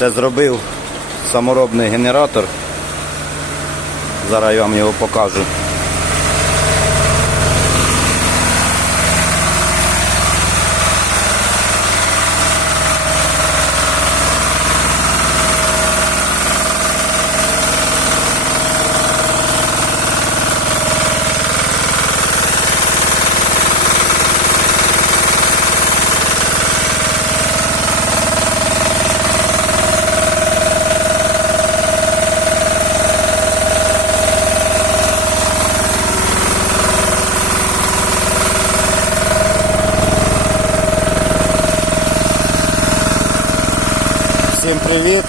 Це зробив саморобний генератор. Зараз я вам його покажу. Всім привіт!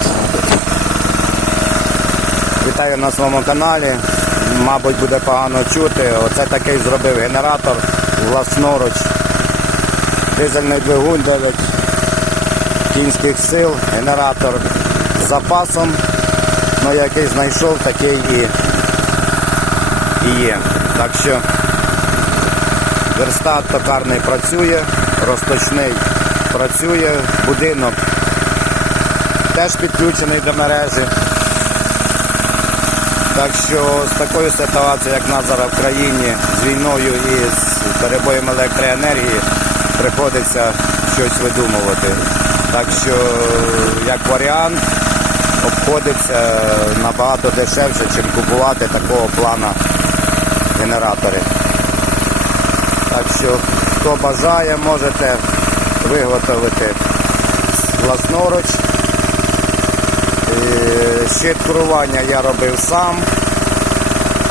Вітаю на своєму каналі. Мабуть, буде погано чути. Оце такий зробив генератор власноруч. Дизельний двигун 9 кінських сил, генератор з запасом. Ну, який знайшов, такий і, і є. Так що верстат токарний працює, розточний працює, будинок теж підключений до мережі. Так що з такою ситуацією, як нас зараз в країні, з війною і з перебоєм електроенергії, приходиться щось видумувати. Так що, як варіант, обходиться набагато дешевше, ніж купувати такого плана генератори. Так що, хто бажає, можете виготовити власноруч. Е, Щит керування я робив сам.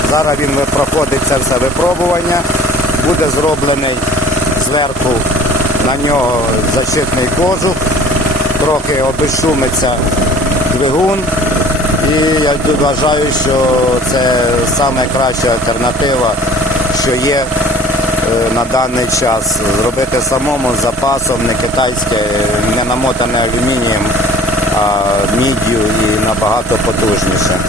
Зараз він проходить це все випробування. Буде зроблений зверху на нього защитний кожух, трохи обезшумиться двигун. І я вважаю, що це найкраща альтернатива, що є е, на даний час. Зробити самому з запасом, не китайське, не намотане алюмінієм, міддю і набагато потужніше.